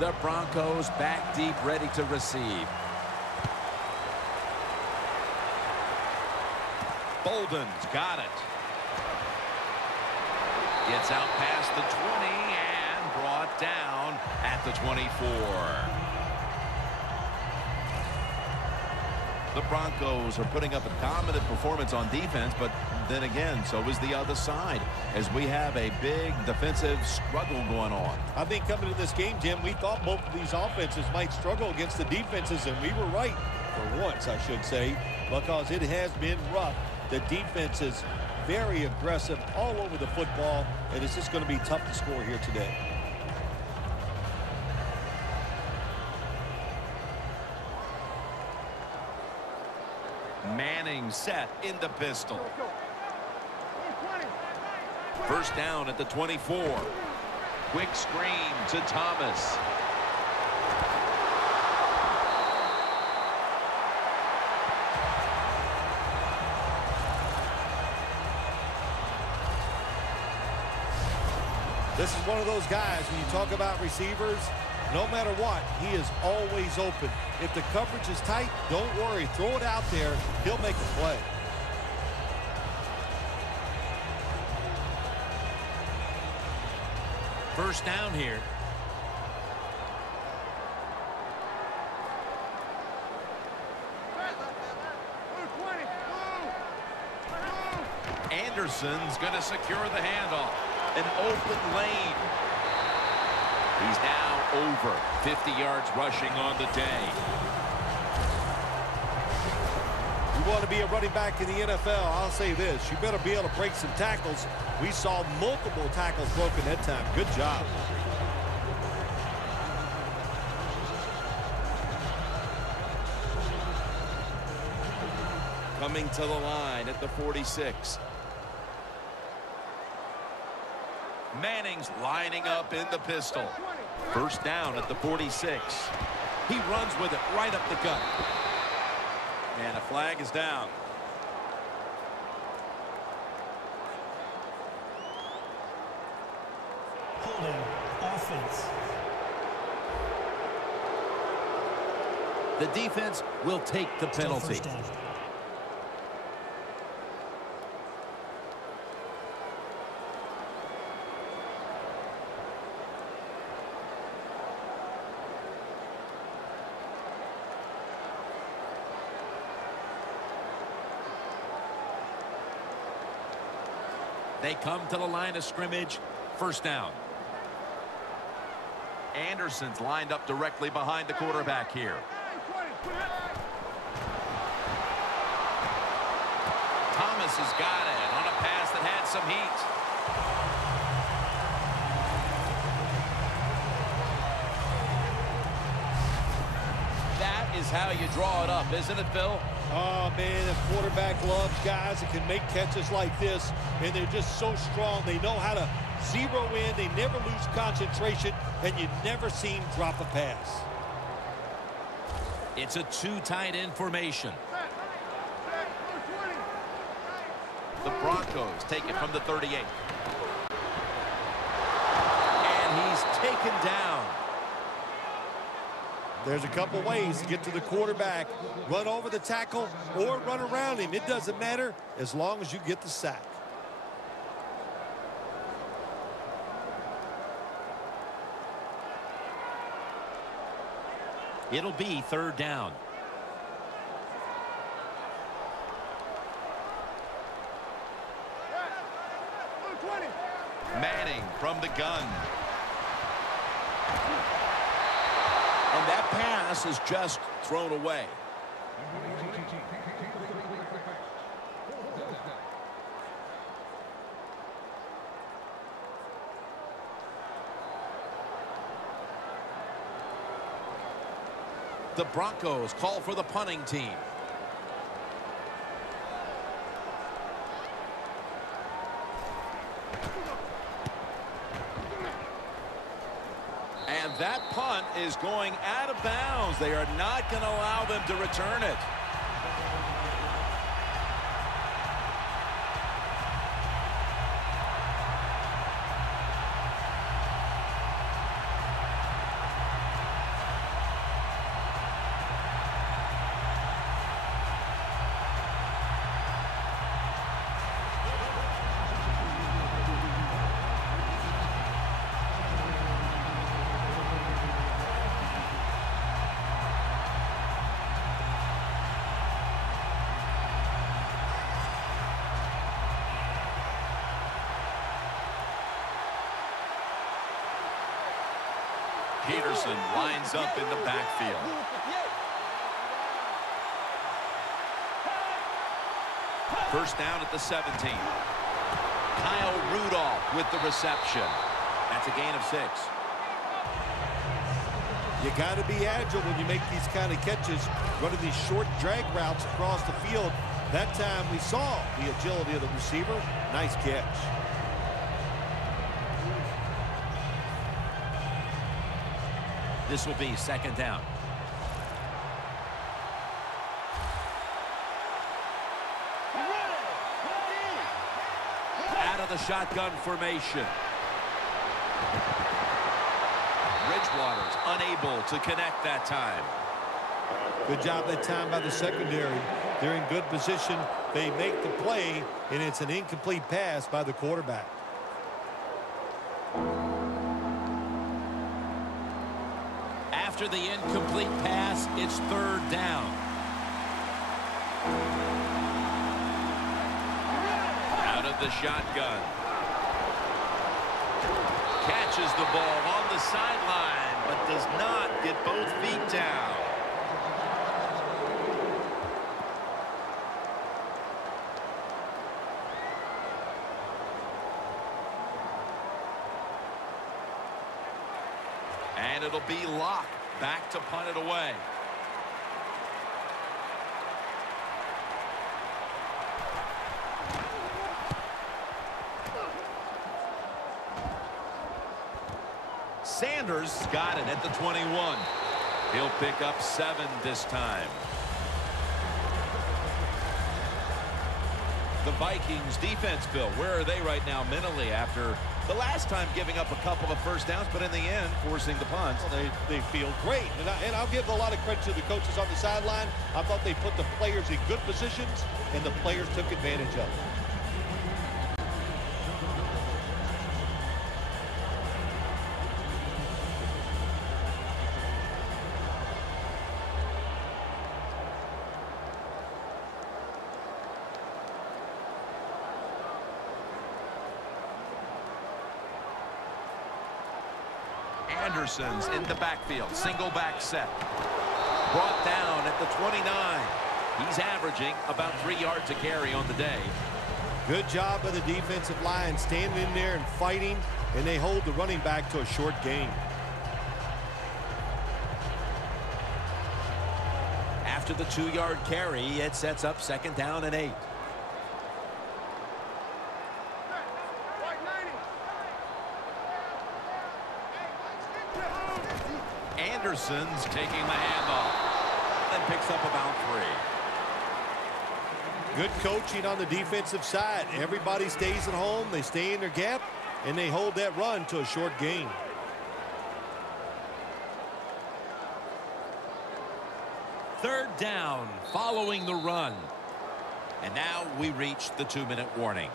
The Broncos back deep, ready to receive. Bolden's got it. Gets out past the 20 and brought down at the 24. The Broncos are putting up a dominant performance on defense, but then again, so is the other side as we have a big defensive struggle going on. I think coming to this game, Jim, we thought both of these offenses might struggle against the defenses, and we were right for once, I should say, because it has been rough. The defense is very aggressive all over the football, and it's just going to be tough to score here today. Manning set in the pistol. First down at the 24. Quick screen to Thomas. This is one of those guys, when you talk about receivers, no matter what, he is always open. If the coverage is tight, don't worry. Throw it out there. He'll make a play. First down here. Anderson's going to secure the handoff. An open lane. He's now over 50 yards rushing on the day. You want to be a running back in the NFL, I'll say this. You better be able to break some tackles. We saw multiple tackles broken that time. Good job. Coming to the line at the 46. Manning's lining up in the pistol. First down at the 46. He runs with it right up the gut. And a flag is down. Holding offense. The defense will take the penalty. Still first down. They come to the line of scrimmage. First down. Anderson's lined up directly behind the quarterback here. Thomas has got it on a pass that had some heat. That is how you draw it up, isn't it, Phil? Oh, man, the quarterback loves guys that can make catches like this, and they're just so strong. They know how to zero in. They never lose concentration, and you never see him drop a pass. It's a two tight end formation. The Broncos take it from the 38. And he's taken down. There's a couple ways to get to the quarterback. Run over the tackle or run around him. It doesn't matter as long as you get the sack. It'll be third down. Manning from the gun. And that pass is just thrown away. The Broncos call for the punting team. And that punt is going out of bounds. They are not going to allow them to return it. Peterson lines up in the backfield. First down at the 17. Kyle Rudolph with the reception. That's a gain of 6. You got to be agile when you make these kind of catches, running these short drag routes across the field. That time we saw the agility of the receiver. Nice catch. This will be second down. Out of the shotgun formation. Bridgewater's unable to connect that time. Good job that time by the secondary. They're in good position. They make the play, and it's an incomplete pass by the quarterback. After the incomplete pass, it's third down. Out of the shotgun. Catches the ball on the sideline, but does not get both feet down. And it'll be Locke back to punt it away. Sanders got it at the 21. He'll pick up 7 this time. The Vikings defense, Bill, where are they right now mentally after the last time giving up a couple of first downs, but in the end forcing the punts? They feel great, and I'll give a lot of credit to the coaches on the sideline. I thought they put the players in good positions, and the players took advantage of it. Anderson's in the backfield. Single back set. Brought down at the 29. He's averaging about 3 yards a carry on the day. Good job by the defensive line standing in there and fighting, and they hold the running back to a short gain. After the 2-yard carry, it sets up 2nd down and 8. Anderson's taking the handoff and picks up about 3. Good coaching on the defensive side. Everybody stays at home. They stay in their gap, and they hold that run to a short gain. Third down following the run. And now we reach the 2-minute warning.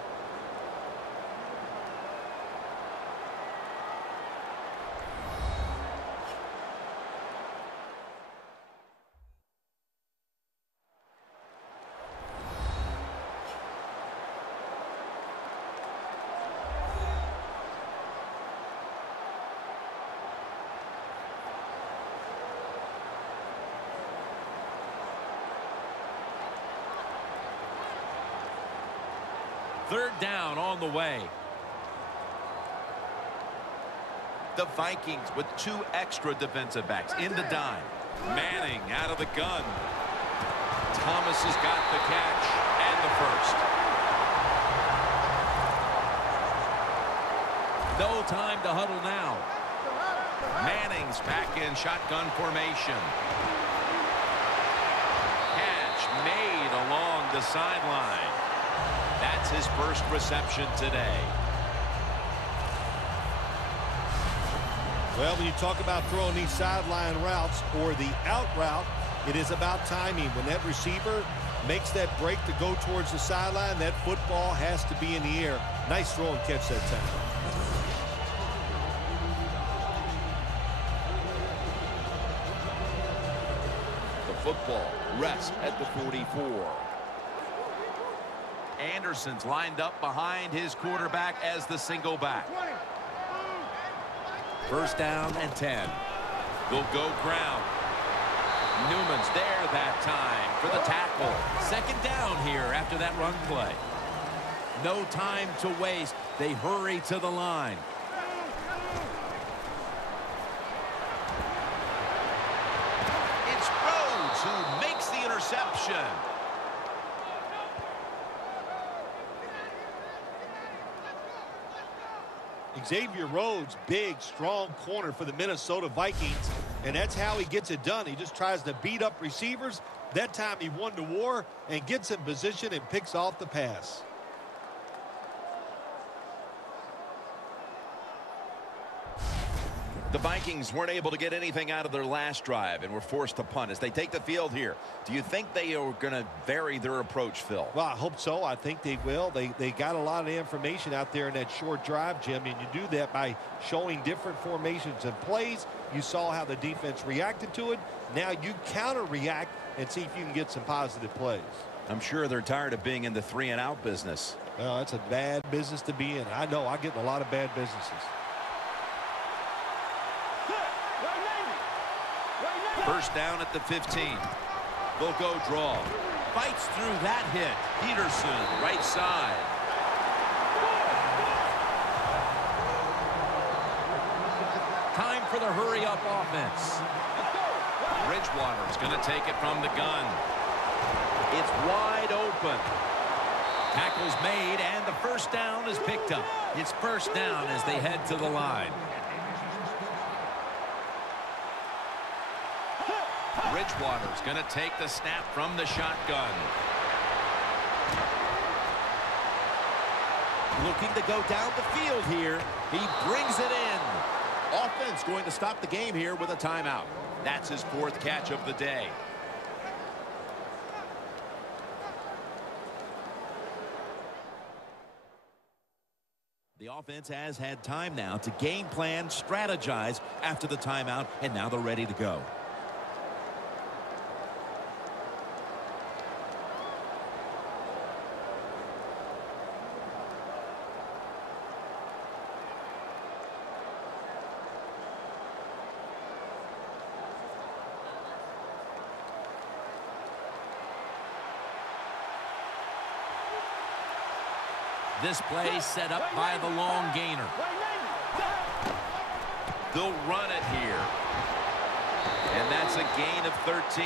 Third down on the way. The Vikings with 2 extra defensive backs in the dime. Manning out of the gun. Thomas has got the catch and the first. No time to huddle now. Manning's back in shotgun formation. Catch made along the sideline. That's his first reception today. Well, when you talk about throwing these sideline routes or the out route, it is about timing. When that receiver makes that break to go towards the sideline, that football has to be in the air. Nice throw and catch that time. The football rests at the 44. Anderson's lined up behind his quarterback as the single back. First down and 10. They'll go ground. Newman's there that time for the tackle. 2nd down here after that run play. No time to waste. They hurry to the line. It's Rhodes who makes the interception. Xavier Rhodes, big, strong corner for the Minnesota Vikings, and that's how he gets it done. He just tries to beat up receivers. That time he won the war and gets in position and picks off the pass. The Vikings weren't able to get anything out of their last drive and were forced to punt as they take the field here. Do you think they are going to vary their approach, Phil? Well, I hope so. I think they will. They got a lot of information out there in that short drive, Jim, and you do that by showing different formations and plays. You saw how the defense reacted to it. Now you counter-react and see if you can get some positive plays. I'm sure they're tired of being in the 3-and-out business. Well, it's a bad business to be in. I know. I get in a lot of bad businesses. First down at the 15. They'll go draw. Fights through that hit. Peterson, right side. Time for the hurry-up offense. Bridgewater's going to take it from the gun. It's wide open. Tackle's made, and the first down is picked up. It's first down as they head to the line. Bridgewater's going to take the snap from the shotgun. Looking to go down the field here. He brings it in. Offense going to stop the game here with a timeout. That's his 4th catch of the day. The offense has had time now to game plan, strategize after the timeout, and now they're ready to go. This play set up by the long gainer. They'll run it here. And that's a gain of 13.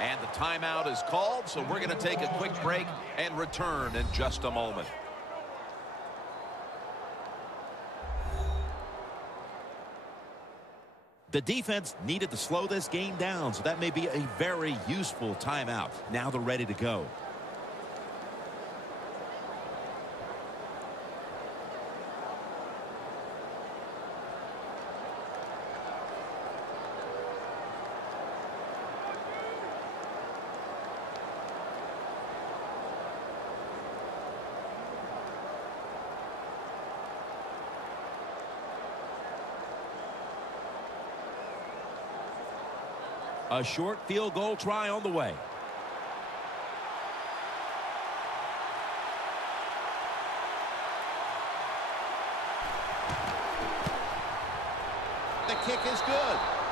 And the timeout is called, so we're going to take a quick break and return in just a moment. The defense needed to slow this game down, so that may be a very useful timeout. Now they're ready to go. A short field goal try on the way. The kick is good.